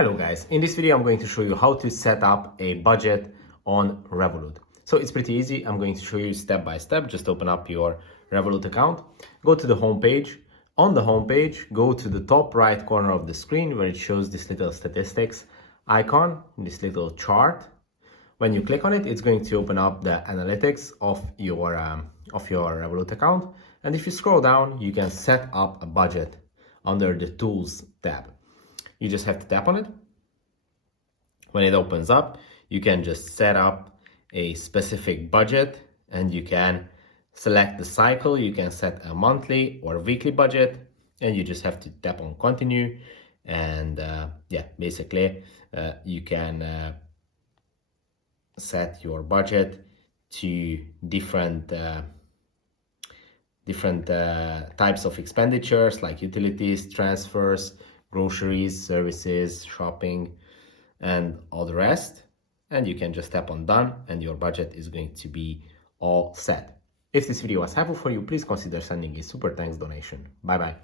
Hello guys, in this video I'm going to show you how to set up a budget on Revolut. So it's pretty easy. I'm going to show you step by step. Just open up your Revolut account, go to the home page. On the home page, go to the top right corner of the screen where it shows this little statistics icon, this little chart. When you click on it, it's going to open up the analytics of your Revolut account. And if you scroll down, you can set up a budget under the Tools tab. You just have to tap on it. When it opens up, you can just set up a specific budget and you can select the cycle. You can set a monthly or weekly budget and you just have to tap on continue. And basically you can set your budget to different types of expenditures like utilities, transfers, groceries, services, shopping, and all the rest. And you can just tap on done and your budget is going to be all set. If this video was helpful for you, please consider sending a super thanks donation. Bye bye.